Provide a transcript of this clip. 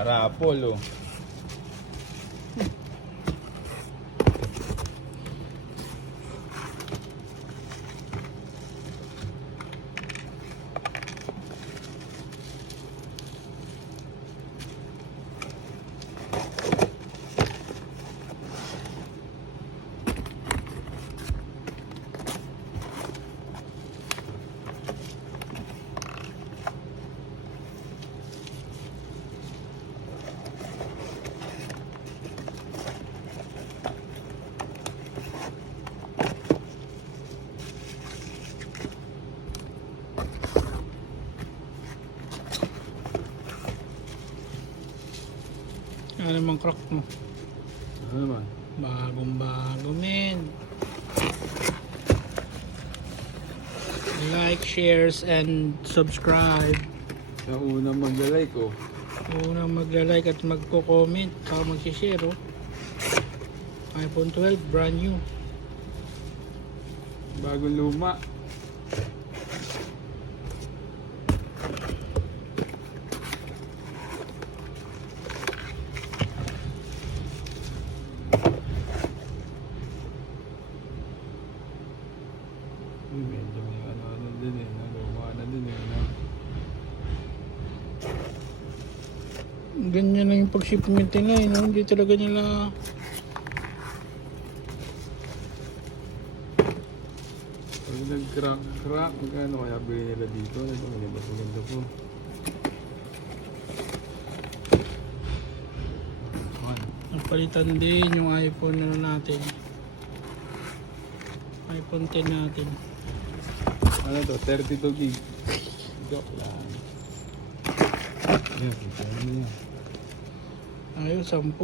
Parapol, oh. Ano naman crack mo? Ano naman? Bagong bago men. Like, shares, and subscribe. Sa unang magla-like, oh. Unang magla-like at magko-comment saka mag-share, oh. iPhone 12 brand new. Bagong luma. Medyo may ano din eh. Luma na din eh. No? Ganyan na yung pag-shipment nila, eh, no? Hindi talaga nila. Pag nag-crack, magkano kaya bilhin nila dito? Ito, may mas maganda po. Napalitan din yung iPhone na natin. iPhone 10 natin. Ano to? 32 gig. Joke lang. Yan, kita mo yan. Ayos, 10.